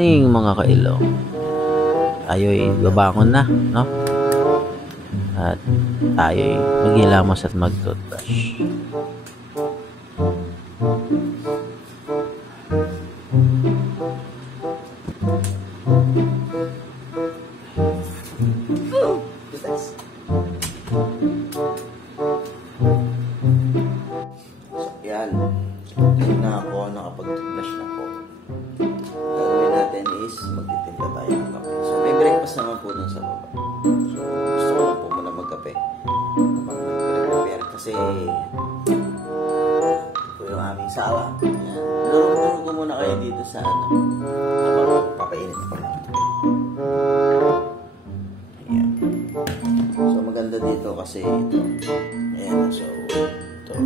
morning mga kailong. Tayo'y babangon na, no? At tayo'y maghilamos at mag-toothbrush. Nakapag-toothbrush na po. Gagawin natin is magtitimpla tayo ng kape. So may breakfast naman po dun sa baba. So gusto ko lang po muna magkape habang nag-prepare kasi ito po yung aming sala. Ayan. Lurong-lurong ko muna kayo dito sa habang papainit ko lang. Ayan. So maganda dito kasi ito. Ayan. So ito.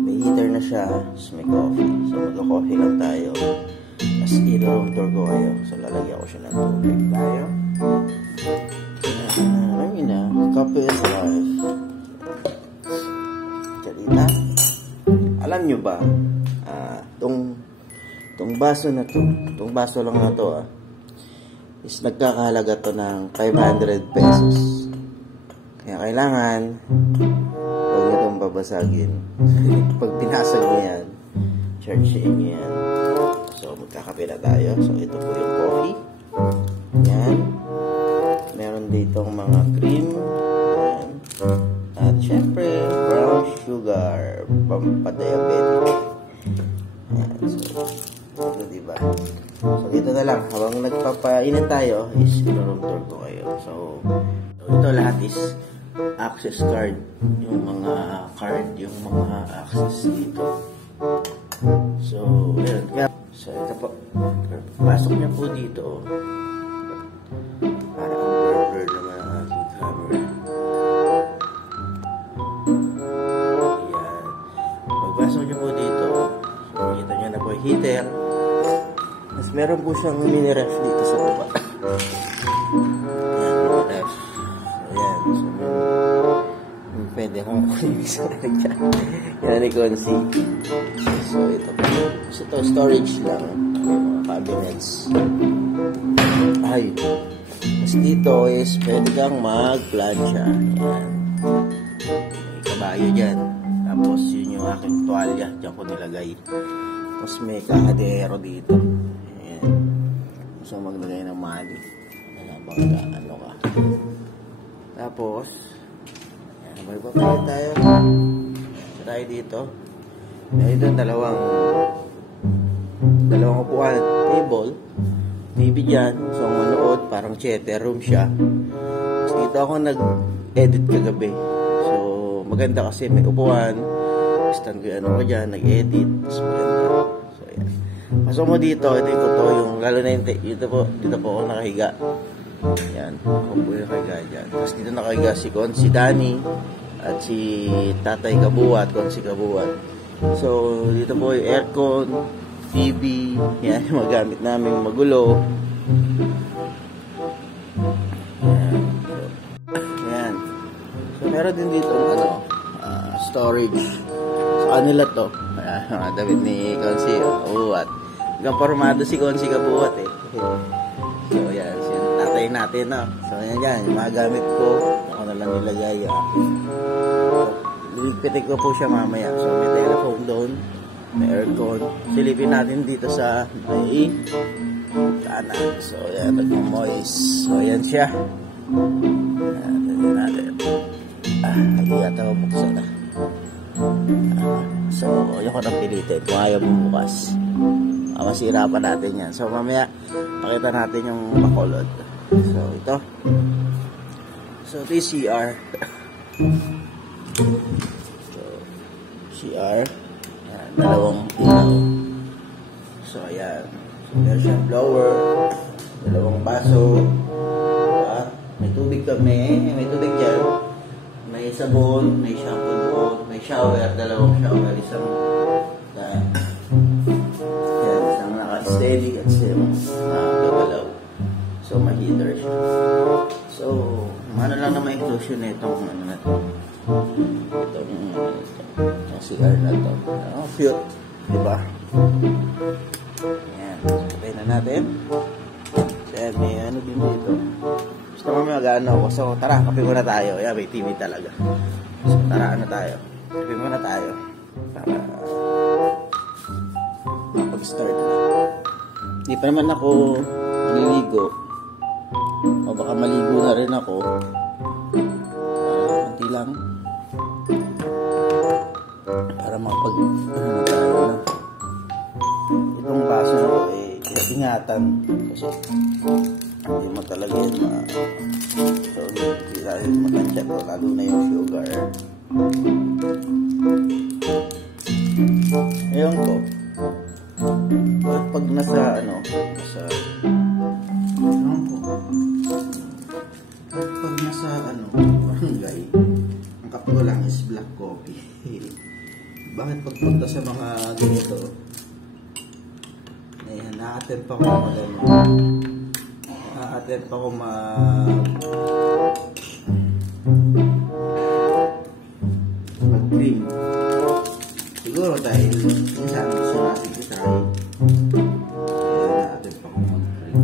May heater na siya, so may coffee. So mag-coffee lang tayo. Mas i-room tour ko kayo. So lalagyan ko siya ng tubig tayo. Ayun na, coffee is life. Charita. Alam nyo ba, tong baso na to, tong baso lang na to is nagkakahalaga to ng 500 pesos. Kaya kailangan huwag nyo itong babasagin. Pag pinasag nyo yan, charge-in nyo yan. So, magkakape na tayo. So, ito po yung coffee. Yan. Meron ditong mga cream. Yan. At syempre, brown sugar. Pampadiabetic. Yan. So, ito diba? So, dito na lang. Habang nagpapainit tayo, is ino-room tour ko kayo. So, ito lahat is access card, yung mga card, yung mga access dito. So, yun. So, ito po. Pasok niya po dito. Para ang blur naman ang ating camera. Ayan. Pagpasok niya po dito, so, makita niya na po yung heater. Tapos meron po siyang mini ref dito sa baba. Ayan, mini ref. Ayan. So, pwede akong kulinis na dyan. Yan ni Consi. So, ito po. So, ito, storage lang. May mga cabinets. Ay. Tapos dito is pwede kang mag-plancha. Yan. May kabayo dyan. Tapos, yun yung aking tuwalya. Diyan ko nilagay. Tapos, may kahadero dito. Ayan. So, maglagay ng money. Habang ano ka. Tapos, magpapalit tayo. So, tayo dito. Ito dalawang upuan at table. TV dyan. So, manood. Parang theater room siya. So, dito ako nag-edit kagabi. So, maganda kasi may upuan. Stand ko ano ko dyan. Nag-edit. So, maganda. So, yan. Pasok mo dito. Ito yung kuto. Yung, lalo na yung dito po ako nakahiga. Yan. Ako po yung nakahiga dyan. Tapos dito nakahiga si Danny. At si Tatay Kabuat, Konsi Kabuat. So, dito po yung aircon, TV, yan, yung magamit namin magulo. Yan. Yan. So, meron din dito storage. So, kanila to. Damit ni Konsi Kabuat. Hanggang formado si Konsi Kabuat eh. So, yan. So, yung tatay natin, no? So, yan. Yung mga gamit ko, ako na lang nilagay yung aking. Liligpitin ko po siya mamaya. So, may telephone doon. May aircon. Silipin natin dito sa may kanan. So, yan. Nag-moist. So, yan siya. Yan. Tignan natin. Hindi yata mabuksan na. So, yung ko nang pilitin. Kung ayaw bumukas. Masira pa natin yan. So, mamaya, pakita natin yung makulod. So, ito. So, ito yung CR. So, CR. Ayan, dalawang ilaw. So, ayan. So, meron siyang blower. Dalawang baso. Diba? May tubig kami. May tubig dyan. May sabon. May shampoo doon. May shower. Dalawang shower. Isang isang naka-steady at isang gagalaw. So, ma-heater siya. So, ano lang naman inclusion na itong ano na ito. Itong CR na ito. Cute. Diba? Ayan. Sabay na natin. Ayan, may ano din dito. Gusto kami mag-ano ako. So, tara, kape muna tayo. Ayan, may TV talaga. So, tara, ano tayo? Kape muna tayo. Para mapag-start na. Hindi pa naman ako naliligo. O baka maligo na rin ako. Kunti lang. Para mapag ano na tayo na. Itong baso na ito ingatan. Kasi hindi mo talaga yun so, hindi tayo matansya to. Lalo na yung sugar. Ewan ko. Pag nasa ano, pag nasa ano, barangay, ang kape ko lang is black coffee. Bakit pagpunta sa mga ganito, ayan, na-attempt pa ko mag-drink. Siguro dahil minsan gusto natin i-try. Kaya na-attempt pa ko mag-drink.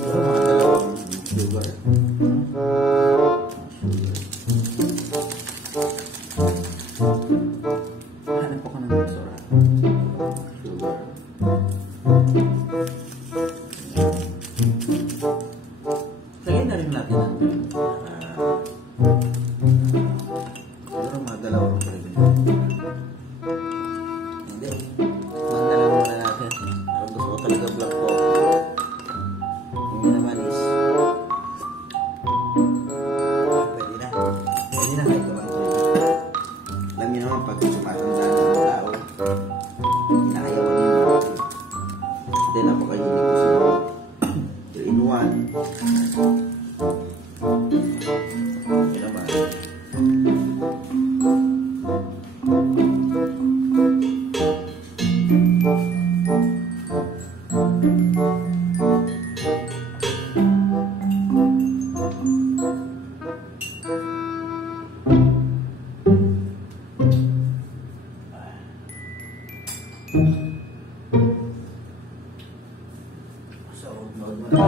Pero mga dalawang sugar. Hanap ako ng restaurant. Sugar. Lagyan na rin natin ang siguro mga dalawang pwede. Hindi. Mga dalawang muna natin. Pero gusto ko talaga black coffee. Hindi naman is pwede na. Pwede na kahit walang pwede. Alam niyo naman pag sumatanda ng mga tao, kinakayawan niyo yung coffee. Hindi napakahilig ko sa mga 3-in-1. Yun naman. So, load mo na.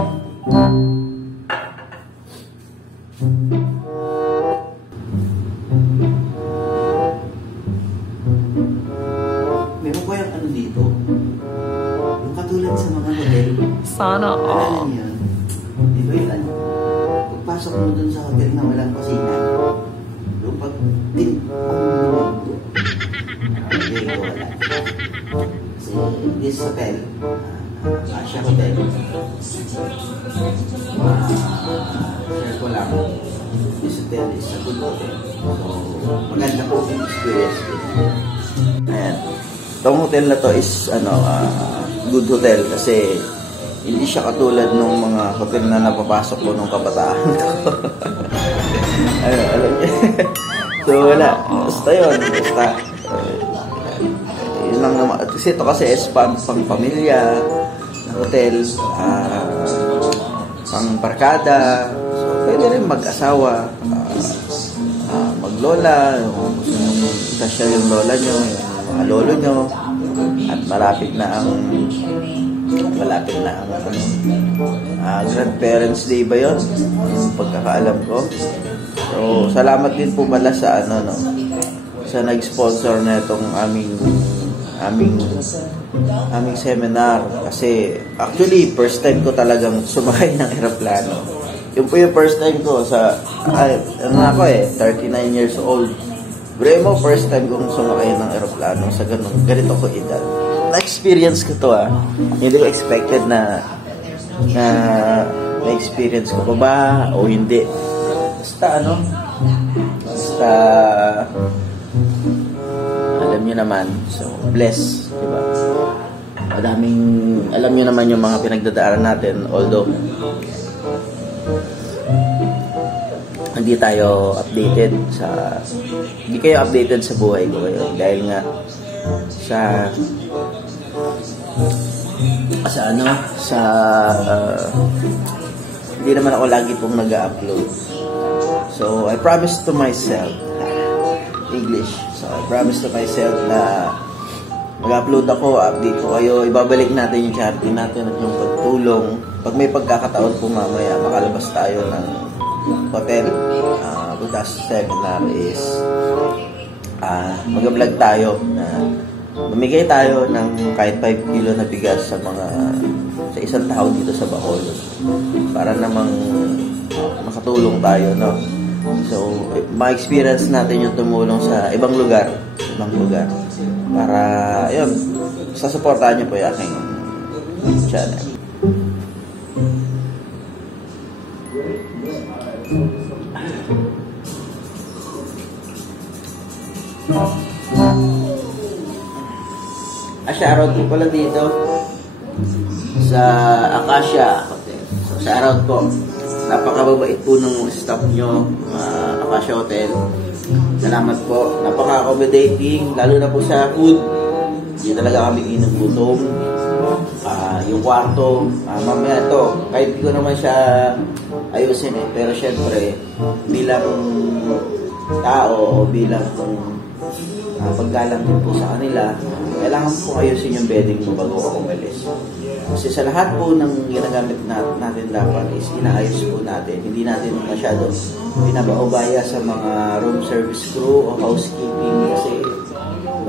Meron ko yung ano dito. Yung katulad sa mga hotel. Sana Alam niyo yun? Di ba yung ano? Pagpasok mo dun sa hotel na walang kusina. Yung pag hindi ko wala. Kasi this hotel, Asia Hotel, share ko lang, this hotel is a good hotel. So, maganda po yung experience ko. Ayan. Itong hotel na to is good hotel kasi hindi siya katulad ng mga hotel na napapasok ko nung kabataan ko. Alam niyo. So, wala. Basta yun. Basta. Yun lang naman. Kasi ito kasi is pang pamilya, na hotel, pang barkada. So, pwede rin mag-asawa, maglola, kung gusto nyo itasyal yung lola nyo, yung mga lolo nyo, at malapit na ang grandparents day ba yun? Yung pagkakaalam ko. So, salamat din po pala sa sa nag-sponsor na itong aming seminar. Kasi, actually, first time ko talagang sumakay ng eroplano. Yun po yung first time ko sa, 39 years old. Bremo, first time kong sumakay ng eroplano sa ganito ko edad. Na-experience ko to Hindi ko expected na na-experience ko pa ba o hindi. Basta alam nyo naman, so bless, diba? Madaming, alam nyo naman yung mga pinagdadaanan natin, although hindi tayo updated hindi kayo updated sa buhay ko ngayon dahil nga hindi naman ako lagi pong nag-upload. So I promised to myself, English, so I promised to myself na mag-upload ako, update ko kayo, ibabalik natin yung charity natin at yung pagtulong. Pag may pagkakataon po mamaya, makalabas tayo ng hotel. Bukas seminar is mag-vlog tayo na mamigay tayo ng kahit 5 kilo na bigas sa isang tao dito sa Bacolod para namang makatulong tayo, no? So, ma-experience natin yung tumulong sa ibang lugar para, yun, sasuportahan niyo po yung aking channel. Shoutout po pala dito sa Acacia Hotel. So, shoutout po. Napakababait po ng staff nyo, Acacia Hotel. Salamat po. Napaka-accommodating, lalo na po sa food. Hindi talaga kami ginugutom. Yung kwarto, mamaya to, kahit di ko naman siya ayusin pero syempre, bilang tao o bilang paggalang din po sa kanila, kailangan po ayusin yung bedding mo bago ako umalis. Kasi sa lahat po ng ginagamit natin dapat is inaayos po natin. Hindi natin masyado pinabaubaya sa mga room service crew o housekeeping kasi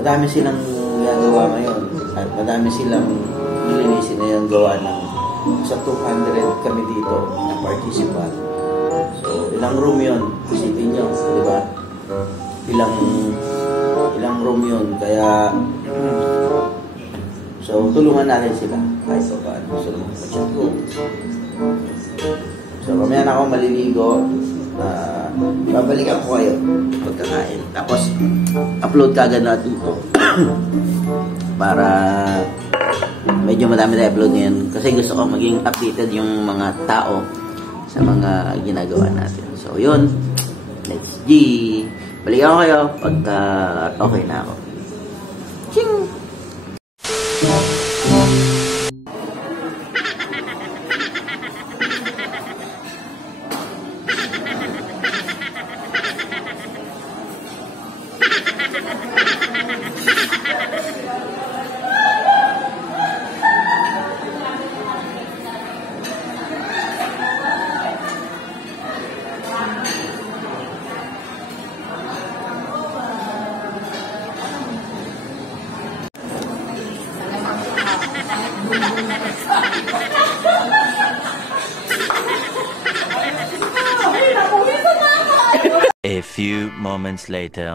madami silang ginagawa ngayon at madami silang nilinisin na yung gawa ng sa 200 kami dito na participant. So, ilang room yun? Isipin nyo, di ba? Ilang room yun, kaya so tulungan natin sila kahit pa paano. So mag-chat ko. So mamaya na ako maliligo, babalikan ko kayo pagkakain, tapos upload kagad natin ito para medyo madami na upload ngayon kasi gusto ko maging updated yung mga tao sa mga ginagawa natin. So yun, let's G. Balikan ko kayo pagka okay na ako. Ching! A few moments later.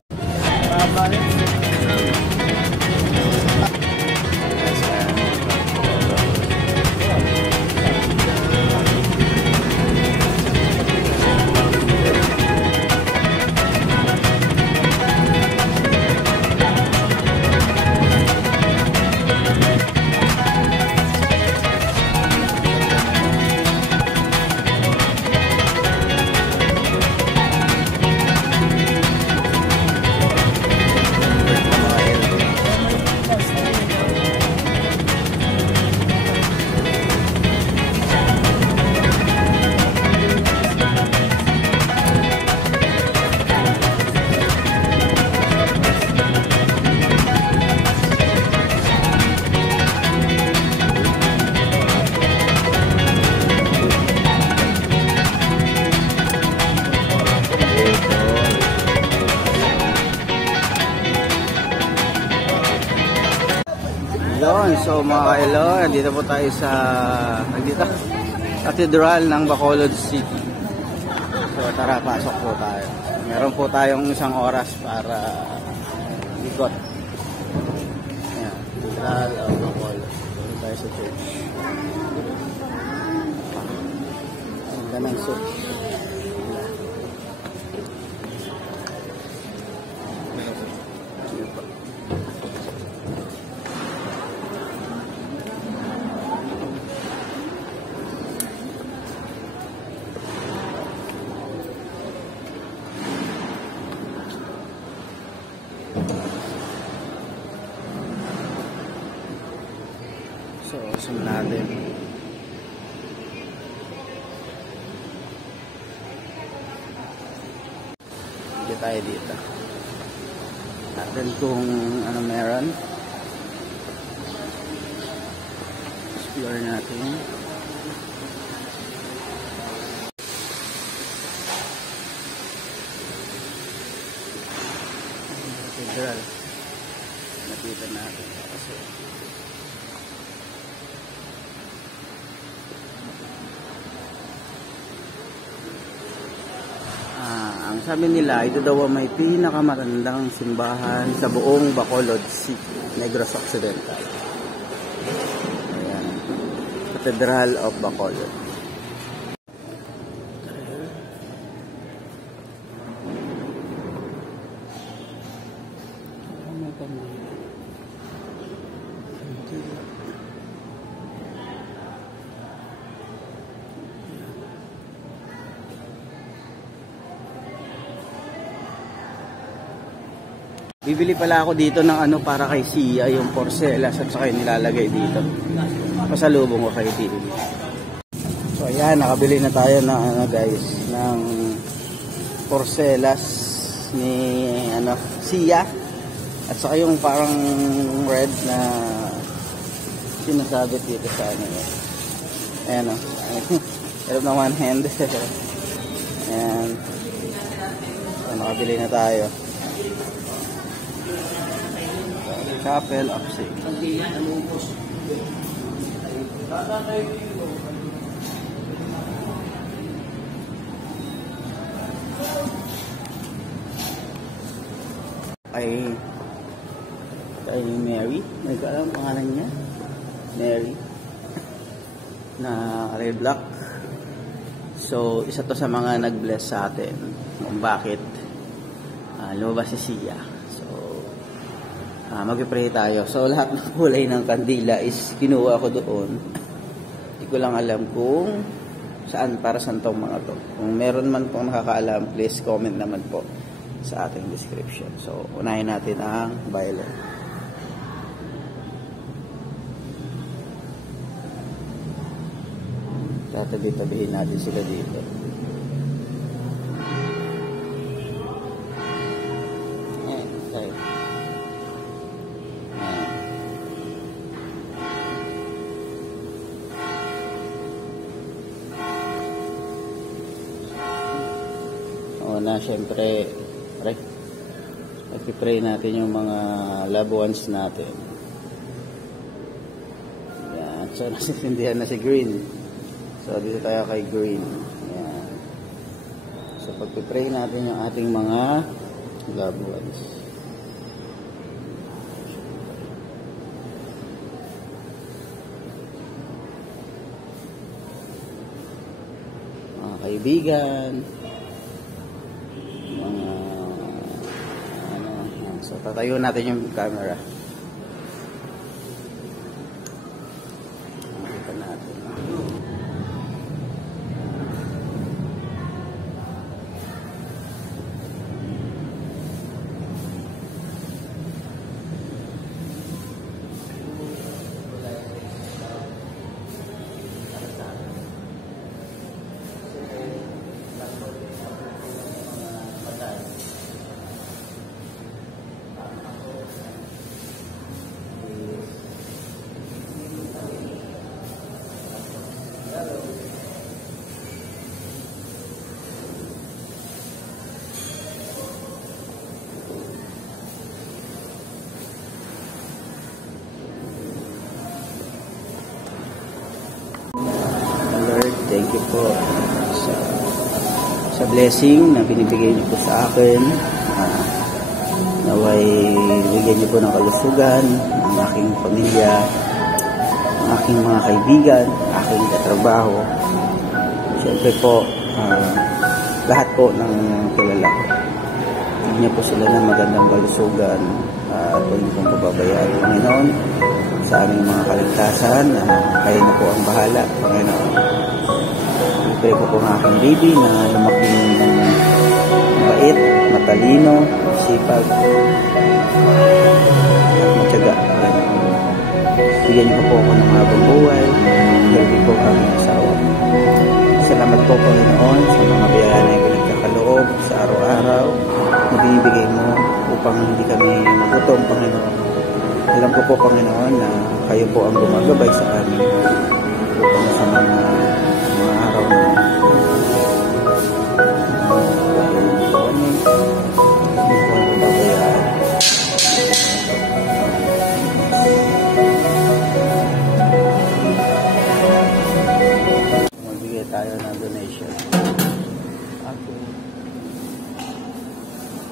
So mga ka-elo, nandito po tayo sa Cathedral ng Bacolod City. So tara, pasok po tayo. Meron po tayong isang oras para ikot. Ayan, Cathedral of Bacolod. Dito tayo sa church. Ang ganang suit. So, zoom natin. Hindi tayo dito. Natin kung ano meron. explore natin. Cathedral. Nakita natin kasi ang sabi nila, ito daw may pinakamatandang simbahan sa buong Bacolod City, Negros Occidental. Ayan. Cathedral of Bacolod. Bibili pala ako dito ng ano para kay Sia, yung porcelas at saka yung nilalagay dito. Pasalubong ko kay Tia. So ayan, nakabili na tayo ng ano guys, ng porcelas ni ano, Sia. At saka yung parang red na sinasabit dito sa ano. Ayan o. Hirap na one hand. Ayan. So nakabili na tayo. Chapel of Saints. Kay Mary, may alam pangalan niya? Mary na red block. So isa to sa mga nag-bless sa atin kung bakit lumabas si Sia. Mag-pray tayo. So, lahat ng kulay ng kandila is kinuha ko doon. Hindi ko lang alam kung saan, para saan tong mga to. Kung meron man pong nakakaalam, please comment naman po sa ating description. So, unahin natin ang violet. Tatabi-tabihin natin sila dito. Na syempre pag-pray natin yung mga loved ones natin. Yan. So nasisindihan na si Green. So dito tayo kay Green. Yan. So pag-pray natin yung ating mga loved ones. Mga kaibigan. So, tatayo natin yung camera. Makita natin. Thank you po sa blessing na binibigay niyo po sa akin. Naway bigyan niyo po ng kalusugan ang aking pamilya, ang aking mga kaibigan, aking katrabaho. Siyempre po, lahat po ng kilala ko. Bigyan niyo po sila ng magandang kalusugan at huwag niyo pong pababayaan, Panginoon, sa aming mga kaligtasan. Kayo na po ang bahala, Panginoon. Pray ko po ng aking baby na lumaki ng mabait, matalino, sipag, at matyaga. Bigyan niyo po ako ng habang buhay, bigyan po kami ng asawa. Salamat po, Panginoon, sa mga biyaya na pinagkakaloob sa araw-araw na binibigay mo upang hindi kami magutom, Panginoon. Alam ko po, Panginoon, na kayo po ang gumagabay sa amin upang sa mga araw na magbigay tayo ng donation. Ako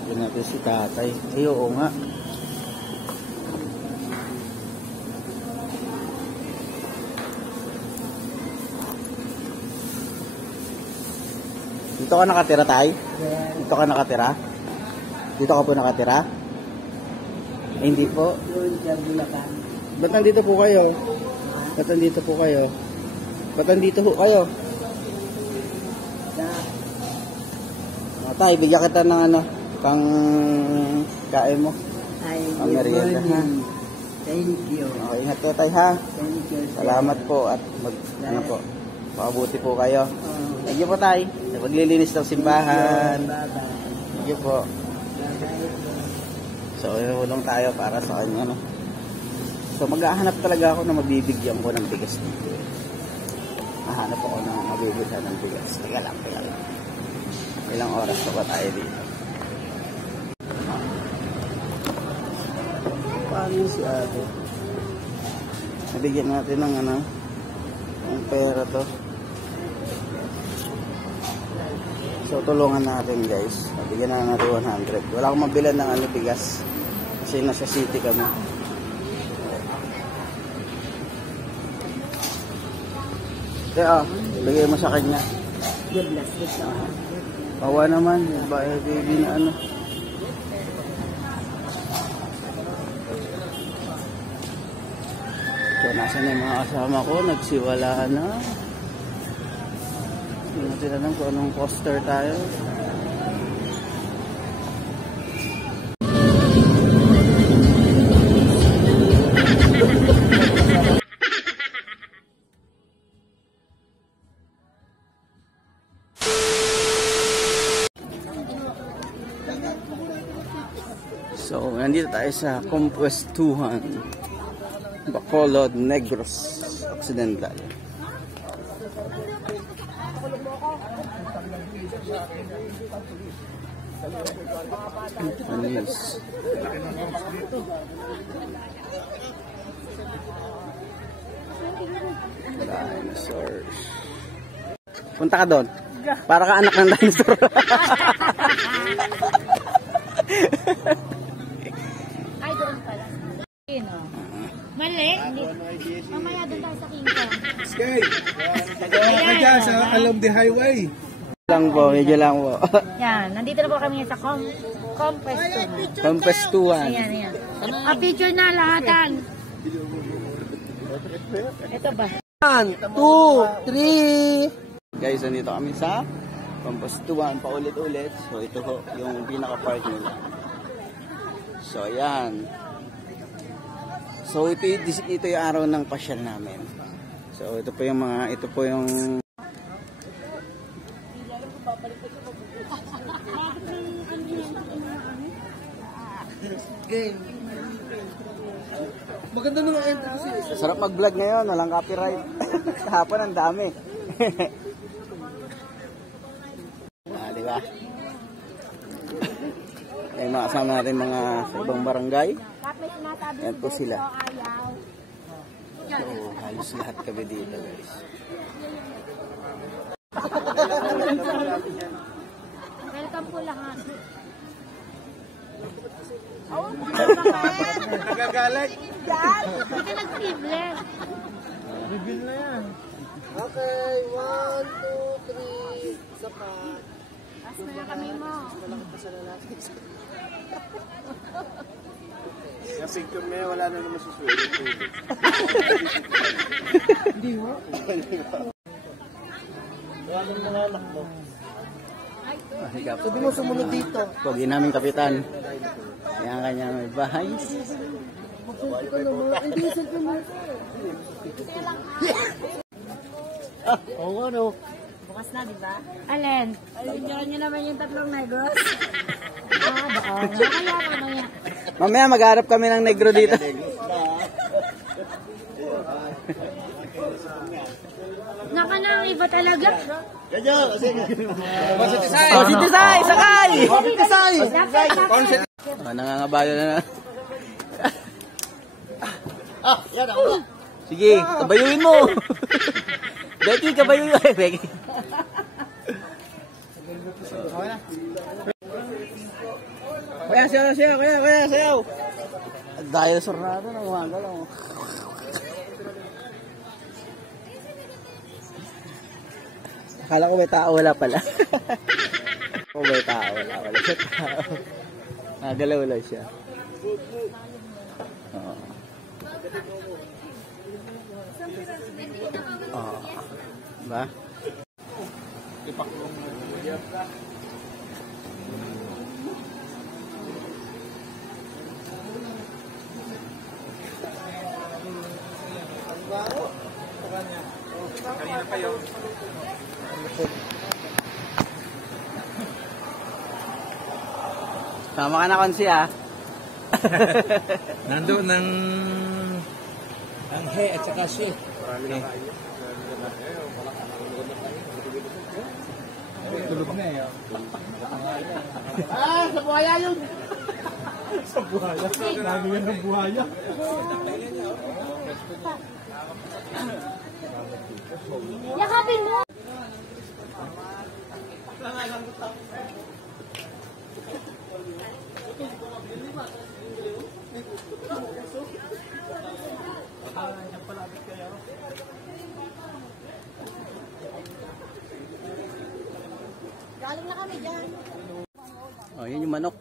yun natin si tatay. Ay, oo nga. Dito ka nakatira, tay? Dito ka nakatira? Dito ka po nakatira? Eh, hindi po. Ba't nandito po kayo? Ba't nandito po kayo? Ba't nandito po kayo? Tay, bigyan kita ng ano, pang kain mo. Ay, Ang merienda, ha? thank you. Okay, ingat kayo, tay, ha? Thank you. Salamat po at ano po, makabuti po kayo. Thank you po, tay. Sa paglilinis ng simbahan. Bye-bye. Thank you po. So, ulong tayo para sa kanya, no? So, maghahanap talaga ako na mabibigyan ko ng bigas. Mahanap ako ng mabibigyan ng bigas. Teka lang. Ilang oras pa ba tayo dito? Paano si ate? Nabigyan natin ng ano, ng pera to. So, tulungan natin, guys. Nabigyan na natin 100. Wala akong mabilan ng ano, bigas. Kasi nasa city kami. Kaya, bigay mo sa kanya. God bless you. Kawa naman, baby na ano. So, nasa na yung mga kasama ko, nagsiwalaan na. Hindi natin alam kung anong poster tayo. So, nandito tayo sa Compuestuhan, Bacolod, Negros Occidental. Anis. Dinosaurs. Punta ka doon. Para ka anak ng dinosaur. Ay, doon pala. Mali. Mamaya doon tayo sa King Kong. Skay! Tagawa ka dyan sa along the highway. Lang po, medyo lang po. Yan, nandito na po kami sa Compuestuhan. Compuestuhan. Ayan. Picture na lahatan. Ito ba? 1, 2, 3. Guys, nandito kami sa Compuestuhan, paulit-ulit. So, ito po yung pinaka-park nila. So, ayan. So, ito yung araw ng pasyal namin. So, ito po yung Maganda nung entry kasi. sarap mag-vlog ngayon, walang copyright. Kahapon ang dami. Di ba? Ay, mga kasama natin mga sa ibang barangay. Yan po sila. So, halos lahat kami dito, guys. Welcome po lahat. Nagagalit. Hindi nag-privilege. Reveal na yan. Okay, 1, 2, 3. Isa pa. Taas mo yung kamay mo. Yung picture na yan, wala na naman susulit. Hindi mo? Wala nang mga anak mo. Sabi mo sumunod dito. Pogi namin kapitan. Yan kanya may bahay. Magpunta ka naman. Hindi, selfie mo. Oo nga no. Bukas na, di ba? Alin? Picture nyo naman yung tatlong negros. Baka kaya mamaya. Mamaya magharap kami ng negro dito. ba talaga? Oh, si Tisay! Sakay! Si Tisay! Nangangabayo na. Yan ako. Sige, kabayuin mo. Becky, kabayuin mo. Becky. Kaya sayaw. Dinosaur na ito, umaga lang. Akala ko may tao, wala pala. Kung may tao, wala siya tao. Nagalaw lang siya. Ba? Sama ka na konsi ah. Nando ng he at saka si. Tulog na eh. Sa buhaya yun. Sa buhaya. Lagi yan ng buhaya. Yakapin mo! Galing na kami dyan. Oh, yun yung manok.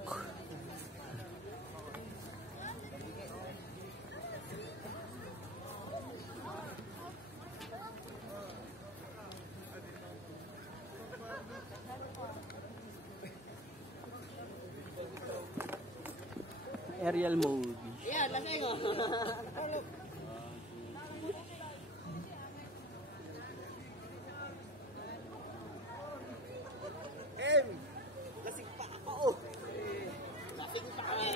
Aerial mode. Yan, lagay ko. Lasing pa ako. Lasing pa ako.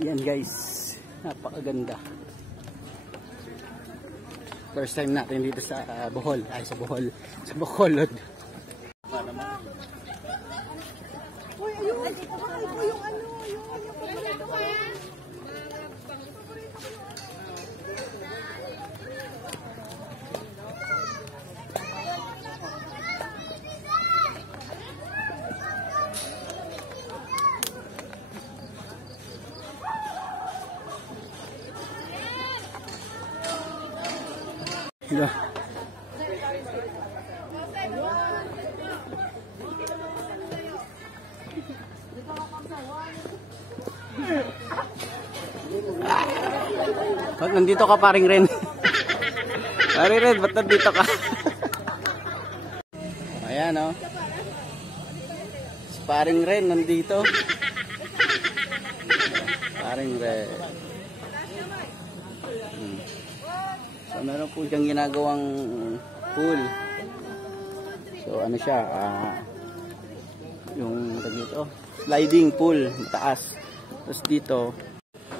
Yan guys, napakaganda. First time natin dito sa Bohol, sa Bacolod. Uy, ayun! Dito ba kayo yung ano? Diba? Ba't nandito ka paring Ren? Paring Ren, ba't nandito ka? Ayan o. Si paring Ren nandito. Paring Ren. So meron po siyang ginagawang pool. So ano siya, yung dito, sliding pool, mataas. Tapos dito,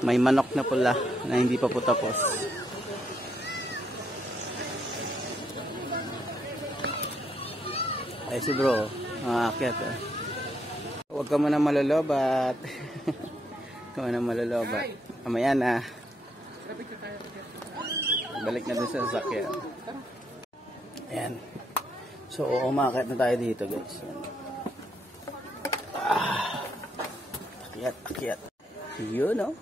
may manok na pula na hindi pa po tapos. Ay si bro, aakyat eh. Huwag ka muna malalobat. Huwag ka muna malalobat. Mamaya na. Balik na din sa sasakyan. Ayan. So, umakit na tayo dito guys. Akyat. Yun no?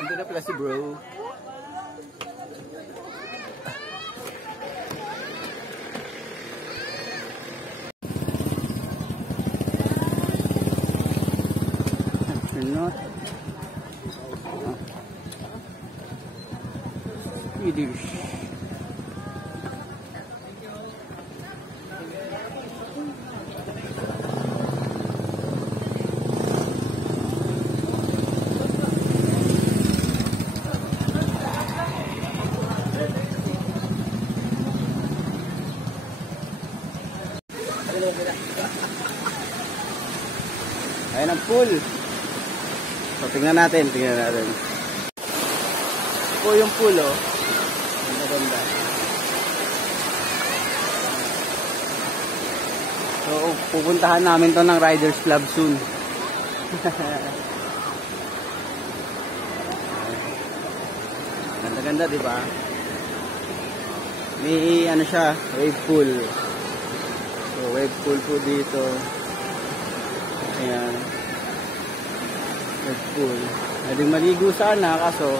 Ito na pala si bro. Not Swedish. pool. So, tingnan natin. Ito po yung pool, oh. Ganda. So, pupuntahan namin to ng Riders Club soon. Ganda, di ba? May ano siya, wave pool. So, wave pool po dito. Ayan. Wave pool. Pwedeng maligo sana, kaso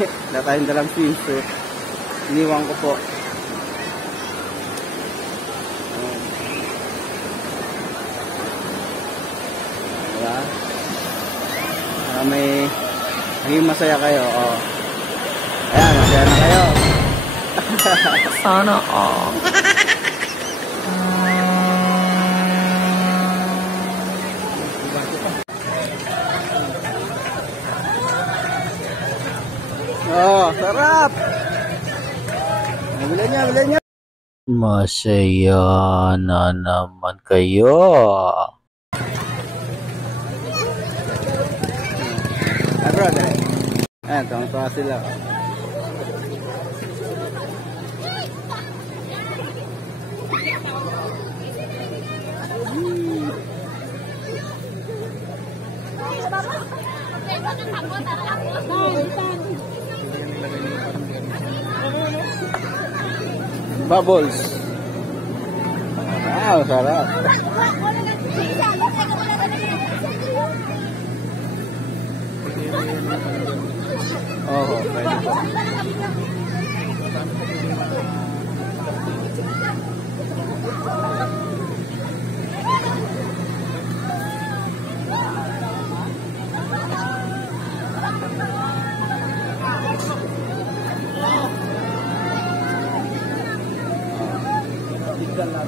wala tayong dalang swimsuit. Iniwan ko po. Diba? May maging masaya kayo. Oh. Ayan, masaya na kayo. Sana all. Oh, sarap! Bilan niya. Masaya na naman kayo. Brother. Ayan, tuwang-tuwa sila. Bubbles. Wow, sarap. Oh, pwede po.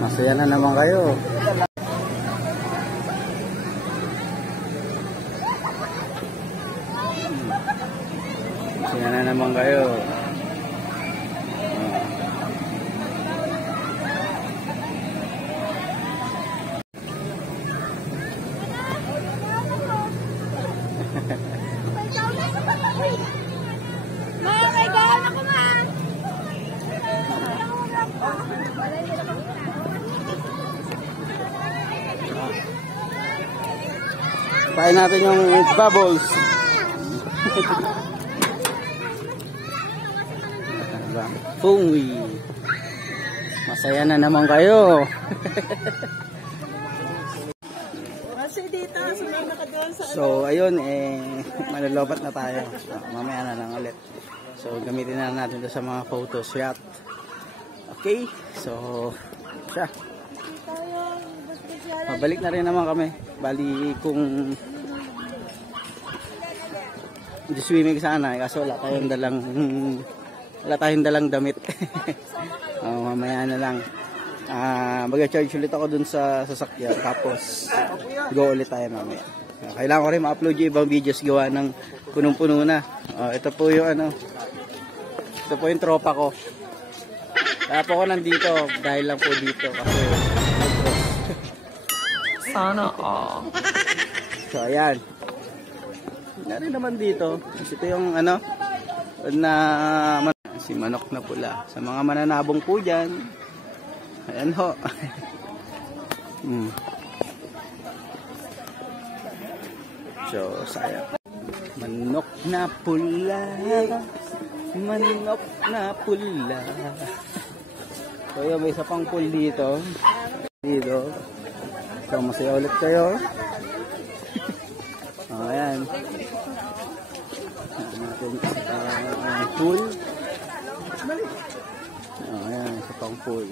Masaya na naman kayo. Masaya na naman kayo. Pain natin yung bubbles. Pungi. Masaya na naman kayo. So, ayun, malalobat na tayo. So, mamaya na lang ulit. So, gamitin na natin ito sa mga photos yacht. Okay, so, siya. Pabalik na rin naman kami. Bali kung swimming sana, kaso wala tayong dalang damit. Mamaya na lang. Mag-charge ulit ako dun sa sasakyan, tapos go ulit tayo mamaya. Kailangan ko rin ma-upload yung ibang videos gawa ng punong-puno na. Ito po yung ito po yung tropa ko. Kaya po ako nandito dahil lang po dito kasi Sana all. so ayan. Nari naman dito. Kasi ito yung si manok na pula. Sa mga mananabong po dyan. Ayan ho. So sayang. Manok na pula. Manok na pula. So yun, may isa pang pool dito. So, masaya ulit kayo. Ayan. Natin pool. Ayan, isa pang pool.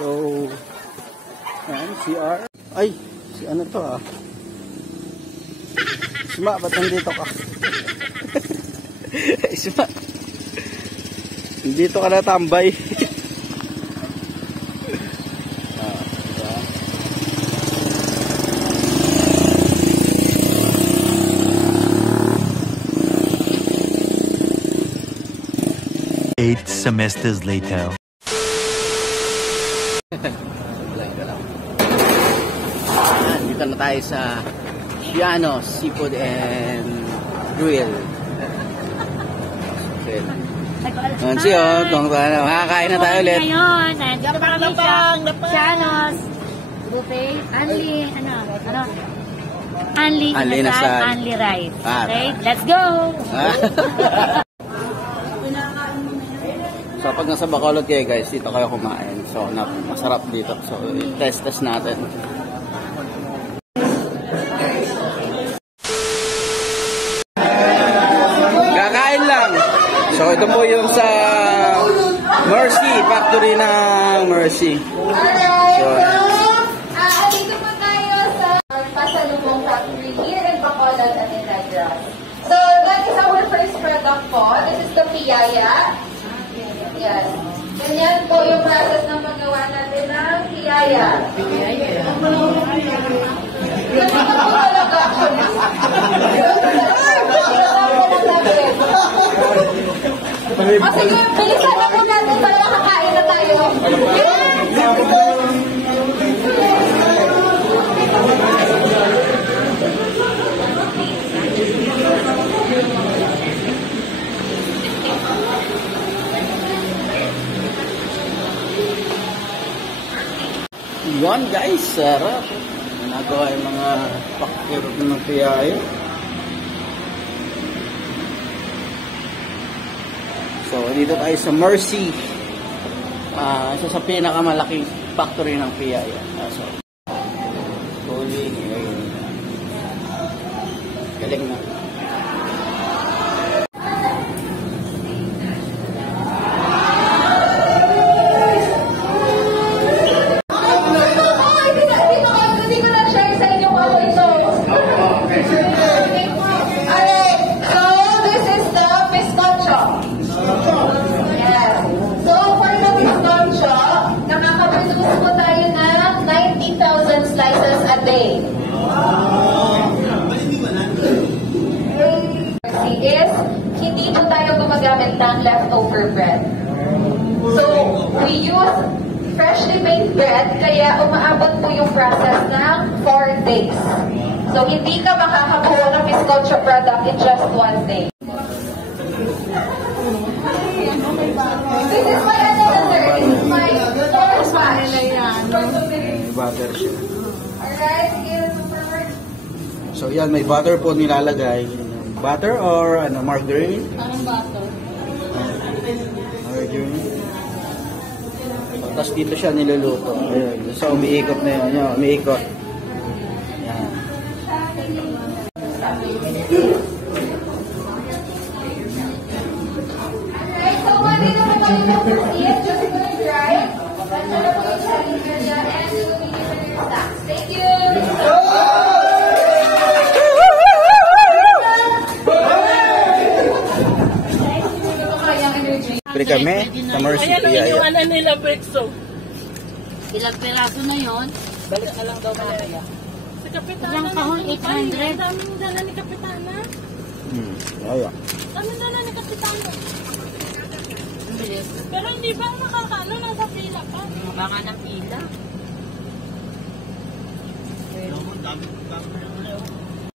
So, ayan, CR. Ay, si ano to ah. Isma, ba't nandito ka? Isma. Dito ka na tambay. Diba? A 8 semesters later. Dito na tayo sa Shianos Seafood and Grill. Ayan siya, makakain na tayo ulit. Ngayon, nandito kami sa Shianos Buffet. Only inasal, only rice. Okay, let's go! So pag nasa Bacolod kayo guys, dito kayo kumain. So masarap dito. So test natin. Kakain lang. So ito po yung sa Mercy, factory ng Mercy. So dito po tayo sa Pasalubong Factory here in Bacolod and in Negros. So that is our first product po. This is the piyaya. Yes. Ganyan po yung process ng paggawa natin ng piyaya. Kasi ito po talaga actually. O sige, bilisan na po natin para makakain na tayo. Yun guys, sarap. Nagawa yung mga pakirot ng piyaya. So, dito tayo sa Mercy. Isa sa pinakamalaking factory ng piyaya. So, tuloy. Galing na. Is hindi po tayo gumagamit ng leftover bread. So, we use freshly baked bread, kaya umaabot po yung process ng 4 days. So, hindi ka makakabuo ng bizcocho product in just 1 day. This is my another. This is my store batch. Butter siya. Alright, so, yan, may butter po nilalagay. Butter or margarine? butter. Margarine. Tapos dito siya niluluto. Ayun. So umiikot na yun. Umiikot. Yan. Alright, so pwede na po kayo ng proceed. Just gonna dry. At ano po yung selling area and you will be given your snacks. Thank you! Pre kami sa Mercy Piyaya. Yung ano nila, Betso. Ilang peraso na yun? Balik na lang daw mamaya. Sa Kapitana. Ilang kahon, 800. Daming dala ni Kapitana. Ayan. Daming dala ni Kapitana. Ang bilis. Pero hindi ba makakaano nasa pila pa? Baka ng pila.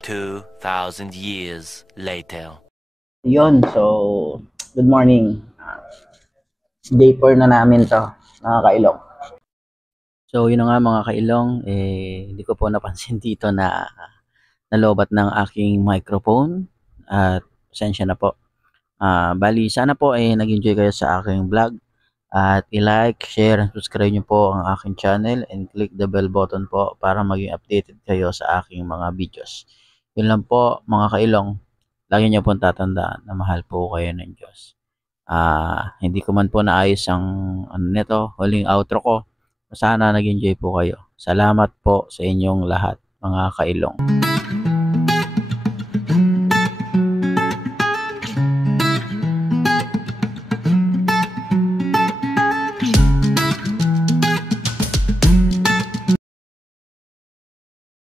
2,000 years later. Yun, so good morning. Day 4 na namin to, mga kailong. So yun na nga mga kailong, hindi ko po napansin dito na nalobat ng aking microphone at pasensya na po. Bali sana po nag-enjoy kayo sa aking vlog at i-like, share, and subscribe nyo po ang aking channel and click the bell button po para maging updated kayo sa aking mga videos. Yun lang po mga kailong, lagi nyo pong tatandaan na mahal po kayo ng Diyos. Hindi ko man po naayos ang nito, huling outro ko. Sana nag-enjoy po kayo. Salamat po sa inyong lahat mga kailong.